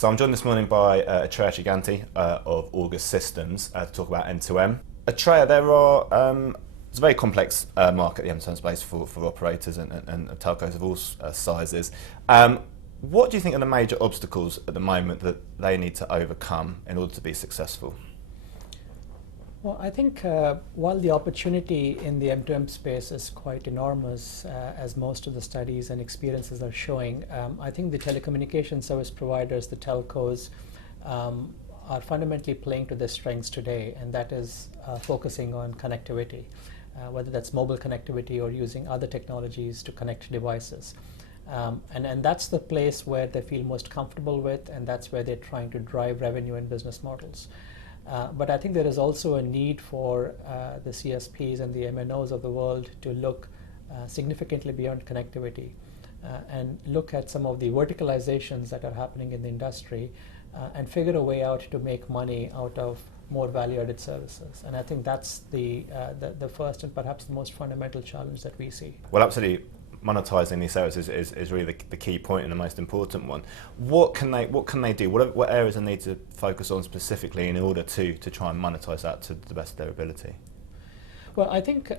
So I'm joined this morning by Atreya Chaganty of Orga Systems to talk about M2M. Atreya, it's a very complex market, the M2M space for operators and telcos of all sizes. What do you think are the major obstacles at the moment that they need to overcome in order to be successful? Well, I think while the opportunity in the M2M space is quite enormous, as most of the studies and experiences are showing, I think the telecommunication service providers, the telcos, are fundamentally playing to their strengths today, and that is focusing on connectivity, whether that's mobile connectivity or using other technologies to connect devices. And that's the place where they feel most comfortable with, and that's where they're trying to drive revenue and business models. But I think there is also a need for the CSPs and the MNOs of the world to look significantly beyond connectivity and look at some of the verticalizations that are happening in the industry and figure a way out to make money out of more value-added services. And I think that's the first and perhaps the most fundamental challenge that we see. Well, absolutely. Monetizing these services is really the key point and the most important one. What can they do? What areas they need to focus on specifically in order to try and monetize that to the best of their ability? Well, I think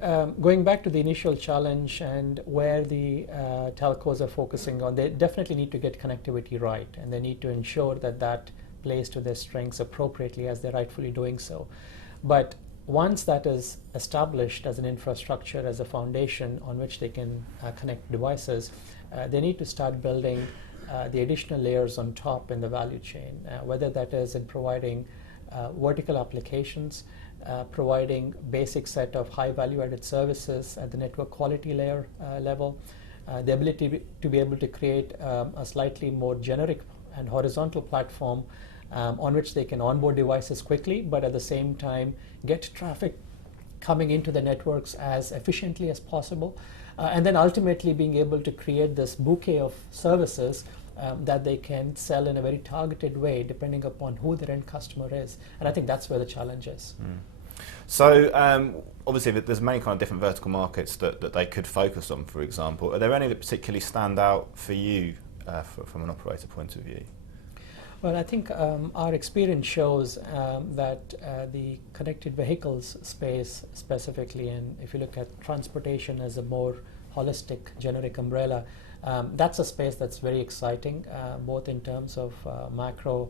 going back to the initial challenge and where the telcos are focusing on, they definitely need to get connectivity right, and they need to ensure that that plays to their strengths appropriately as they're rightfully doing so. But once that is established as an infrastructure, as a foundation on which they can connect devices, they need to start building the additional layers on top in the value chain, whether that is in providing vertical applications, providing basic set of high value-added services at the network quality layer level, the ability to be able to create a slightly more generic and horizontal platform on which they can onboard devices quickly, but at the same time get traffic coming into the networks as efficiently as possible, and then ultimately being able to create this bouquet of services that they can sell in a very targeted way depending upon who their end customer is. And I think that's where the challenge is. So obviously there's many kind of different vertical markets that they could focus on, for example. Are there any that particularly stand out for you from an operator point of view? Well, I think our experience shows that the connected vehicles space specifically, and if you look at transportation as a more holistic, generic umbrella, that's a space that's very exciting, both in terms of macro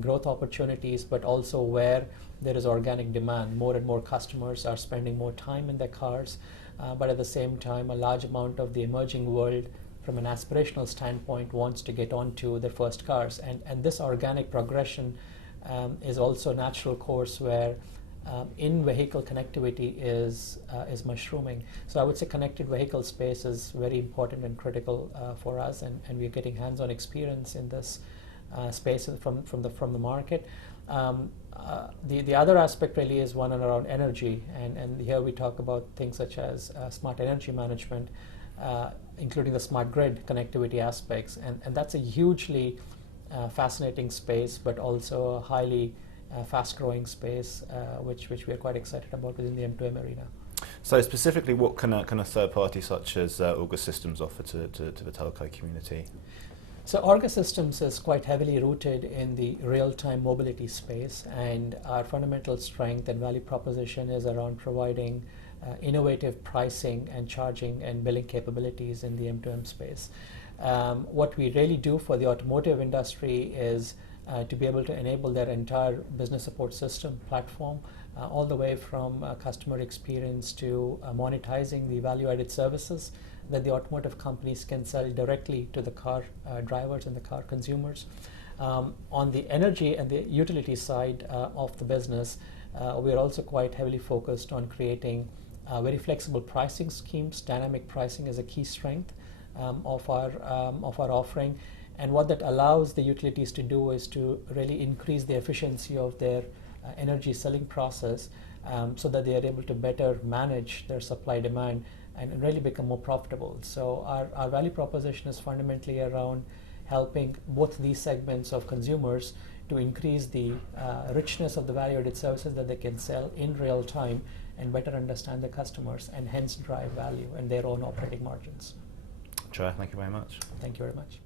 growth opportunities, but also where there is organic demand. More and more customers are spending more time in their cars, but at the same time, a large amount of the emerging world from an aspirational standpoint wants to get onto their first cars, and this organic progression is also a natural course where in-vehicle connectivity is mushrooming. So I would say connected vehicle space is very important and critical for us, and we're getting hands-on experience in this space from the market. The other aspect really is one around energy, and here we talk about things such as smart energy management, including the smart grid connectivity aspects, and that's a hugely fascinating space, but also a highly fast-growing space, which we are quite excited about within the M2M arena. So specifically, what can a third party such as Orga Systems offer to the telco community? So Orga Systems is quite heavily rooted in the real-time mobility space, and our fundamental strength and value proposition is around providing innovative pricing and charging and billing capabilities in the M2M space. What we really do for the automotive industry is to be able to enable their entire business support system platform, all the way from customer experience to monetizing the value-added services that the automotive companies can sell directly to the car drivers and the car consumers. On the energy and the utility side of the business, we are also quite heavily focused on creating very flexible pricing schemes. Dynamic pricing is a key strength of our offering, and what that allows the utilities to do is to really increase the efficiency of their energy selling process, so that they are able to better manage their supply demand and really become more profitable. So our value proposition is fundamentally around helping both these segments of consumers to increase the richness of the value-added services that they can sell in real time and better understand the customers and hence drive value and their own operating margins. Atreya, thank you very much. Thank you very much.